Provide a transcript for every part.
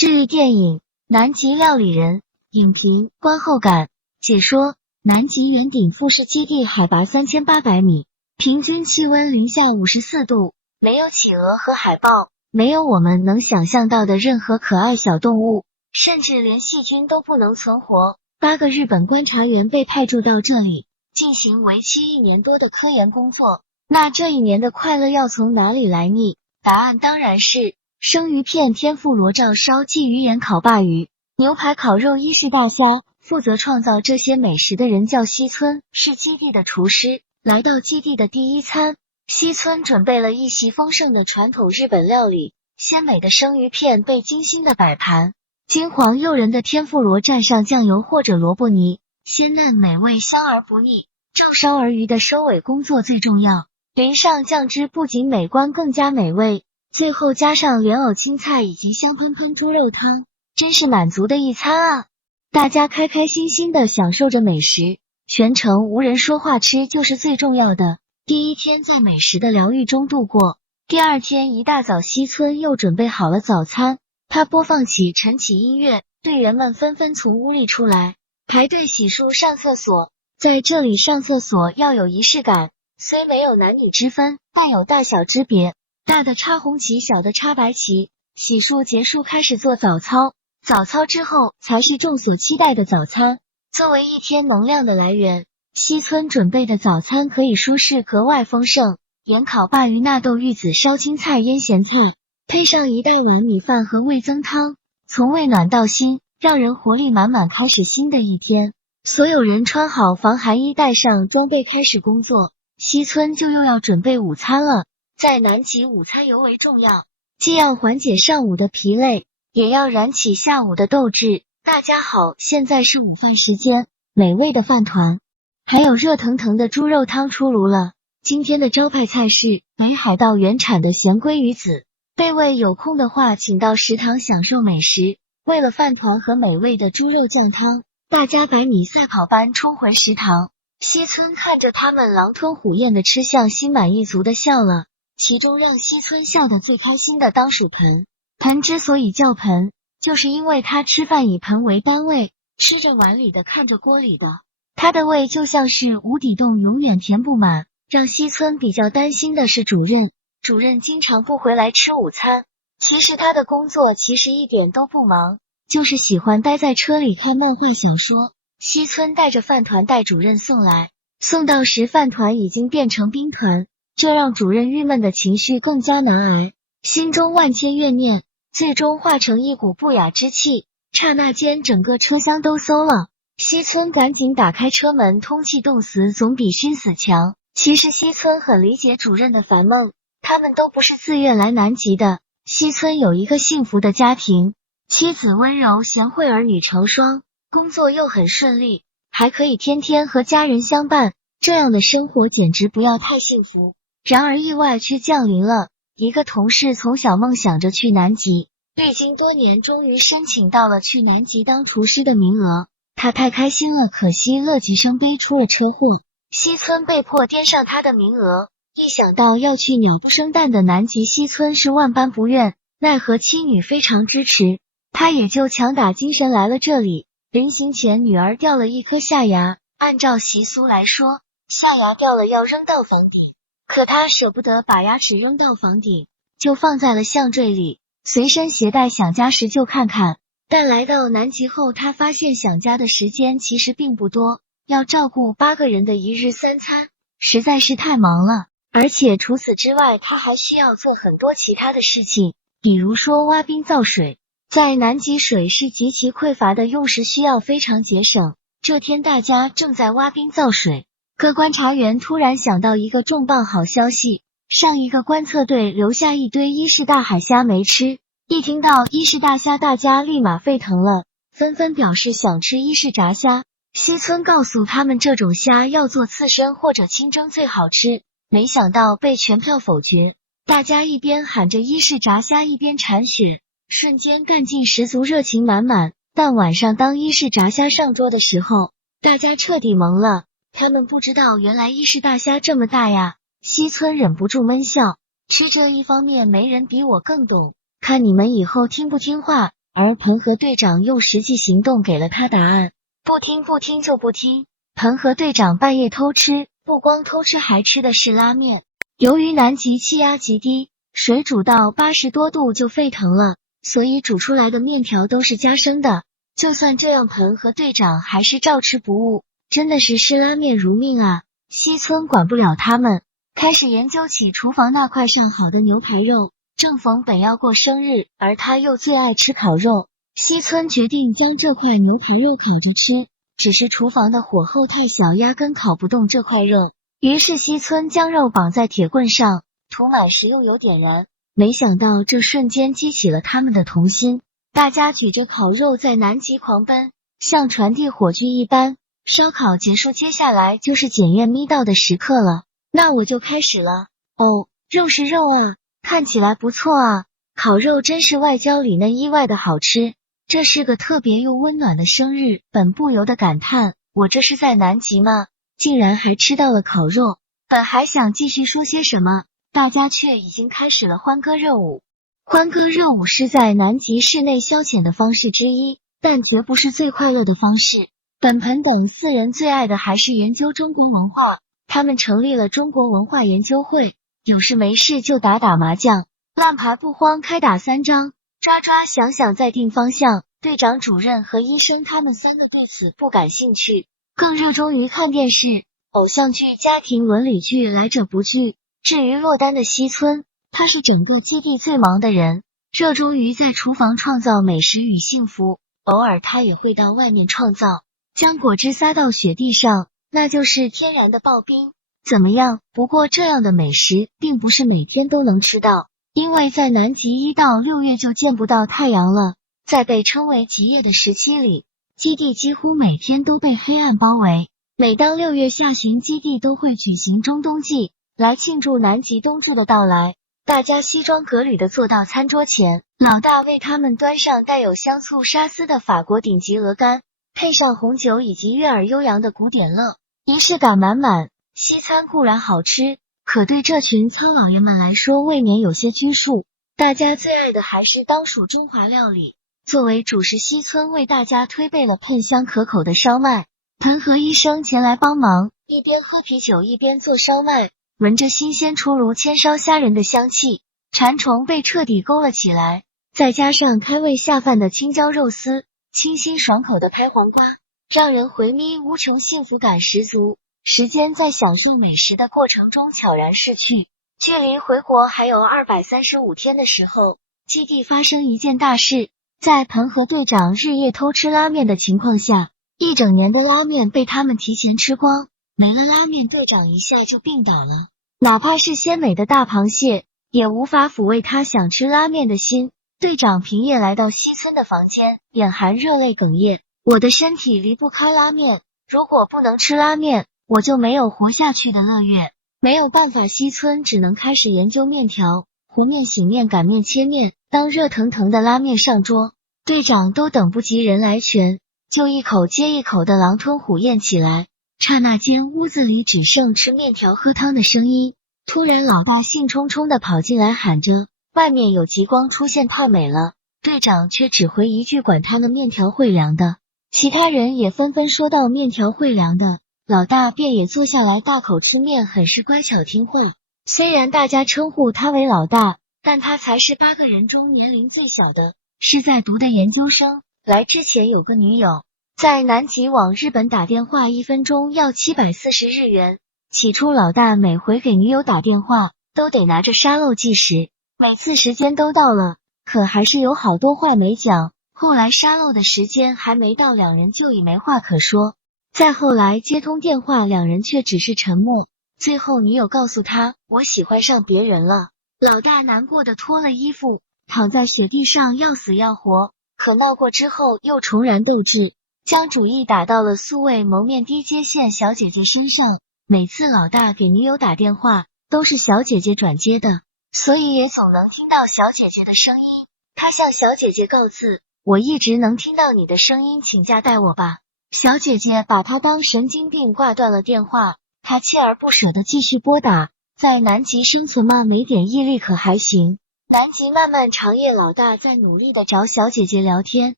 治愈电影南极料理人影评观后感解说。南极圆顶复式基地海拔3800米，平均气温零下54度，没有企鹅和海豹，没有我们能想象到的任何可爱小动物，甚至连细菌都不能存活。8个日本观察员被派驻到这里，进行为期1年多的科研工作。那这1年的快乐要从哪里来呢？答案当然是生鱼片、天妇罗照烧、鲫鱼盐烤鲅鱼、牛排烤肉、伊势大虾。负责创造这些美食的人叫西村，是基地的厨师。来到基地的第一餐，西村准备了一席丰盛的传统日本料理，鲜美的生鱼片被精心的摆盘，金黄诱人的天妇罗蘸上酱油或者萝卜泥，鲜嫩美味，香而不腻。照烧儿鱼的收尾工作最重要，淋上酱汁不仅美观更加美味，最后加上莲藕青菜以及香喷喷猪肉汤，真是满足的一餐啊！大家开开心心的享受着美食，全程无人说话，吃就是最重要的。第一天在美食的疗愈中度过，第二天一大早西村又准备好了早餐，他播放起晨起音乐，队员们纷纷从屋里出来，排队洗漱上厕所。在这里上厕所要有仪式感，虽没有男女之分，但有大小之别，大的插红旗，小的插白旗。洗漱结束，开始做早操。早操之后才是众所期待的早餐。作为一天能量的来源，西村准备的早餐可以说是格外丰盛，盐烤鲅鱼、纳豆、玉子烧青菜、腌咸菜，配上一大碗米饭和味增汤，从胃暖到心，让人活力满满，开始新的一天。所有人穿好防寒衣，带上装备开始工作。西村就又要准备午餐了。在南极，午餐尤为重要，既要缓解上午的疲累，也要燃起下午的斗志。大家好，现在是午饭时间，美味的饭团还有热腾腾的猪肉汤出炉了。今天的招牌菜是北海道原产的咸鲑鱼子。各位有空的话，请到食堂享受美食。为了饭团和美味的猪肉酱汤，大家百米赛跑般冲回食堂。西村看着他们狼吞虎咽的吃相，心满意足的笑了。其中让西村笑得最开心的当属盆。盆之所以叫盆，就是因为他吃饭以盆为单位，吃着碗里的，看着锅里的，他的胃就像是无底洞，永远填不满。让西村比较担心的是主任经常不回来吃午餐。其实他的工作其实一点都不忙，就是喜欢待在车里看漫画小说。西村带着饭团带主任送来，送到时饭团已经变成冰团，这让主任郁闷的情绪更加难挨，心中万千怨念最终化成一股不雅之气，刹那间整个车厢都馊了。西村赶紧打开车门，通气冻死总比熏死强。其实西村很理解主任的烦闷，他们都不是自愿来南极的。西村有一个幸福的家庭，妻子温柔贤惠，儿女成双，工作又很顺利，还可以天天和家人相伴，这样的生活简直不要太幸福。然而意外却降临了。一个同事从小梦想着去南极，历经多年终于申请到了去南极当厨师的名额，他太开心了，可惜乐极生悲，出了车祸。西村被迫颠上他的名额，一想到要去鸟不生蛋的南极，西村是万般不愿，奈何妻女非常支持，他也就强打精神来了这里。临行前女儿掉了一颗下牙，按照习俗来说，下牙掉了要扔到房顶，可他舍不得把牙齿扔到房顶，就放在了项坠里，随身携带想家时就看看。但来到南极后，他发现想家的时间其实并不多，要照顾8个人的1日3餐，实在是太忙了。而且除此之外，他还需要做很多其他的事情，比如说挖冰造水。在南极水是极其匮乏的，用时需要非常节省。这天大家正在挖冰造水，各观察员突然想到一个重磅好消息，上一个观测队留下一堆伊势大海虾没吃。一听到伊势大虾，大家立马沸腾了，纷纷表示想吃伊势炸虾。西村告诉他们，这种虾要做刺身或者清蒸最好吃，没想到被全票否决。大家一边喊着伊势炸虾，一边铲雪，瞬间干劲十足，热情满满。但晚上当伊势炸虾上桌的时候，大家彻底懵了，他们不知道原来伊势大虾这么大呀。西村忍不住闷笑，吃这一方面没人比我更懂，看你们以后听不听话。而彭河队长用实际行动给了他答案。不听就不听。彭河队长半夜偷吃，不光偷吃还吃的是拉面。由于南极气压极低，水煮到80多度就沸腾了，所以煮出来的面条都是加生的。就算这样，彭河队长还是照吃不误，真的是视拉面如命啊。西村管不了他们，开始研究起厨房那块上好的牛排肉。正逢本要过生日，而他又最爱吃烤肉，西村决定将这块牛排肉烤着吃，只是厨房的火候太小，压根烤不动这块肉。于是西村将肉绑在铁棍上，涂满食用油点燃，没想到这瞬间激起了他们的童心。大家举着烤肉在南极狂奔，像传递火炬一般。烧烤结束，接下来就是检验味道的时刻了。那我就开始了。哦，肉是肉啊，看起来不错啊，烤肉真是外焦里嫩，意外的好吃。这是个特别又温暖的生日，本不由得感叹，我这是在南极吗？竟然还吃到了烤肉。本还想继续说些什么，大家却已经开始了欢歌热舞。欢歌热舞是在南极室内消遣的方式之一，但绝不是最快乐的方式。本盆等4人最爱的还是研究中国文化，他们成立了中国文化研究会，有事没事就打打麻将，烂牌不慌开打3张，抓抓想想再定方向。队长、主任和医生他们3个对此不感兴趣，更热衷于看电视、偶像剧、家庭伦理剧，来者不拒。至于落单的西村，他是整个基地最忙的人，热衷于在厨房创造美食与幸福，偶尔他也会到外面创造。将果汁撒到雪地上，那就是天然的刨冰。怎么样？不过这样的美食并不是每天都能吃到，因为在南极1到6月就见不到太阳了。在被称为极夜的时期里，基地几乎每天都被黑暗包围。每当6月下旬，基地都会举行中冬祭，来庆祝南极冬至的到来。大家西装革履地坐到餐桌前，老大为他们端上带有香醋沙司的法国顶级鹅肝，配上红酒以及悦耳悠扬的古典乐，仪式感满满。西餐固然好吃，可对这群糙老爷们来说未免有些拘束。大家最爱的还是当属中华料理。作为主食，西村为大家推备了喷香可口的烧麦。彭和医生前来帮忙，一边喝啤酒一边做烧麦，闻着新鲜出炉千烧虾仁的香气，馋虫被彻底勾了起来。再加上开胃下饭的青椒肉丝，清新爽口的拍黄瓜，让人回味无穷，幸福感十足。时间在享受美食的过程中悄然逝去。距离回国还有235天的时候，基地发生一件大事。在彭和队长日夜偷吃拉面的情况下，1整年的拉面被他们提前吃光，没了拉面，队长一下就病倒了。哪怕是鲜美的大螃蟹，也无法抚慰他想吃拉面的心。队长平夜来到西村的房间，眼含热泪哽咽，我的身体离不开拉面，如果不能吃拉面，我就没有活下去的乐园。没有办法，西村只能开始研究面条，和面、醒面、擀面、切面。当热腾腾的拉面上桌，队长都等不及人来拳，就一口接一口的狼吞虎咽起来。刹那间，屋子里只剩吃面条喝汤的声音。突然，老大兴冲冲地跑进来喊着，外面有极光出现，太美了。队长却只回一句，管他们面条会凉的。其他人也纷纷说到面条会凉的，老大便也坐下来大口吃面，很是乖巧听话。虽然大家称呼他为老大，但他才是8个人中年龄最小的，是在读的研究生。来之前有个女友，在南极往日本打电话1分钟要740日元。起初老大每回给女友打电话，都得拿着沙漏计时，每次时间都到了，可还是有好多话没讲。后来沙漏的时间还没到，2人就已没话可说。再后来接通电话，2人却只是沉默。最后女友告诉他，我喜欢上别人了。老大难过的脱了衣服，躺在雪地上要死要活，可闹过之后又重燃斗志，将主意打到了素未谋面低阶线小姐姐身上。每次老大给女友打电话，都是小姐姐转接的，所以也总能听到小姐姐的声音。他向小姐姐告辞，我一直能听到你的声音，请假带我吧。小姐姐把他当神经病，挂断了电话。他锲而不舍地继续拨打。在南极生存吗？没点毅力可还行。南极漫漫长夜老大在努力的找小姐姐聊天，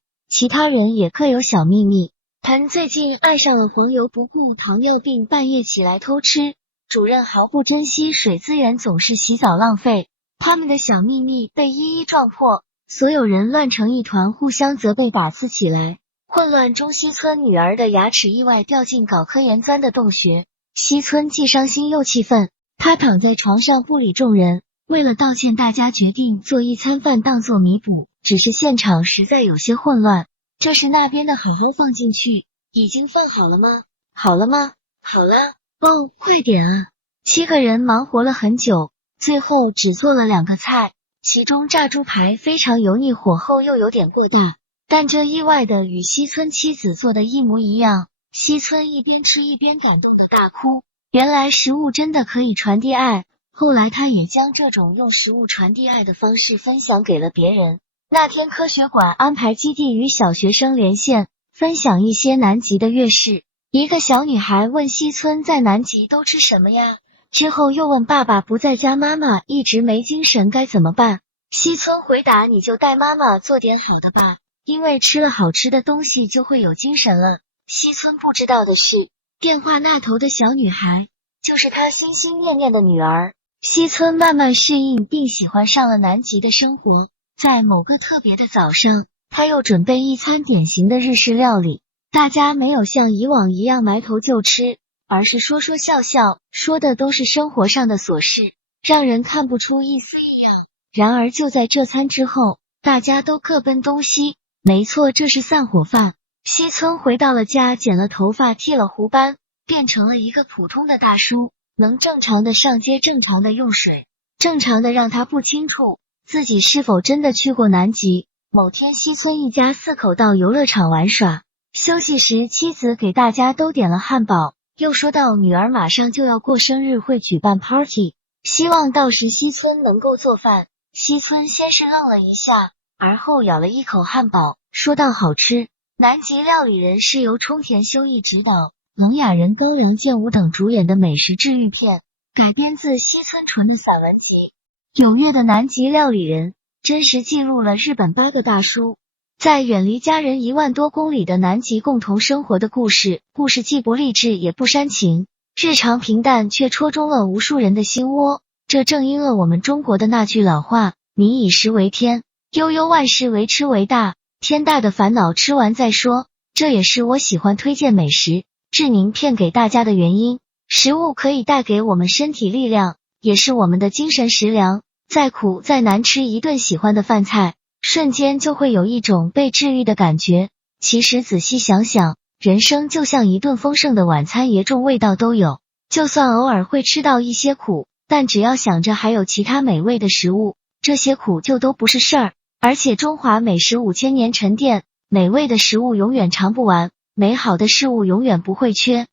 其他人也各有小秘密。谭最近爱上了黄油，不顾糖尿病半夜起来偷吃，主任毫不珍惜水资源，总是洗澡浪费。他们的小秘密被一一撞破，所有人乱成一团，互相责备打刺起来。混乱中，西村女儿的牙齿意外掉进搞科研钻的洞穴，西村既伤心又气愤，她躺在床上不理众人。为了道歉，大家决定做一餐饭当作弥补，只是现场实在有些混乱。这时那边的好好放进去，已经放好了吗？好了吗？好了。哦，快点啊！7个人忙活了很久，最后只做了2个菜，其中炸猪排非常油腻，火候又有点过大，但这意外的与西村妻子做的一模一样。西村一边吃一边感动的大哭，原来食物真的可以传递爱。后来他也将这种用食物传递爱的方式分享给了别人。那天科学馆安排基地与小学生连线，分享一些南极的乐事。一个小女孩问西村在南极都吃什么呀？之后又问爸爸不在家，妈妈一直没精神该怎么办？西村回答，你就带妈妈做点好的吧，因为吃了好吃的东西就会有精神了。西村不知道的是，电话那头的小女孩就是他心心念念的女儿。西村慢慢适应并喜欢上了南极的生活。在某个特别的早上，他又准备一餐典型的日式料理，大家没有像以往一样埋头就吃，而是说说笑笑，说的都是生活上的琐事，让人看不出一丝异样。然而就在这餐之后，大家都各奔东西。没错，这是散伙饭。西村回到了家，剪了头发，剃了胡斑，变成了一个普通的大叔，能正常的上街，正常的用水，正常的让他不清楚自己是否真的去过南极。某天，西村一家4口到游乐场玩耍，休息时妻子给大家都点了汉堡，又说到女儿马上就要过生日，会举办 party， 希望到时西村能够做饭。西村先是愣了一下，而后咬了一口汉堡，说道好吃。南极料理人是由冲田修一执导，聋哑人高良健吾等主演的美食治愈片，改编自西村纯的散文集《有月的南极料理人》，真实记录了日本8个大叔在远离家人1万多公里的南极共同生活的故事。故事既不励志也不煽情，日常平淡却戳中了无数人的心窝。这正应了我们中国的那句老话，民以食为天，悠悠万事为吃为大，天大的烦恼吃完再说。这也是我喜欢推荐美食志宁片给大家的原因。食物可以带给我们身体力量，也是我们的精神食粮。再苦再难，吃一顿喜欢的饭菜，瞬间就会有一种被治愈的感觉。其实仔细想想，人生就像一顿丰盛的晚餐，爷重味道都有。就算偶尔会吃到一些苦，但只要想着还有其他美味的食物，这些苦就都不是事儿。而且中华美食5000年沉淀，美味的食物永远尝不完，美好的事物永远不会缺。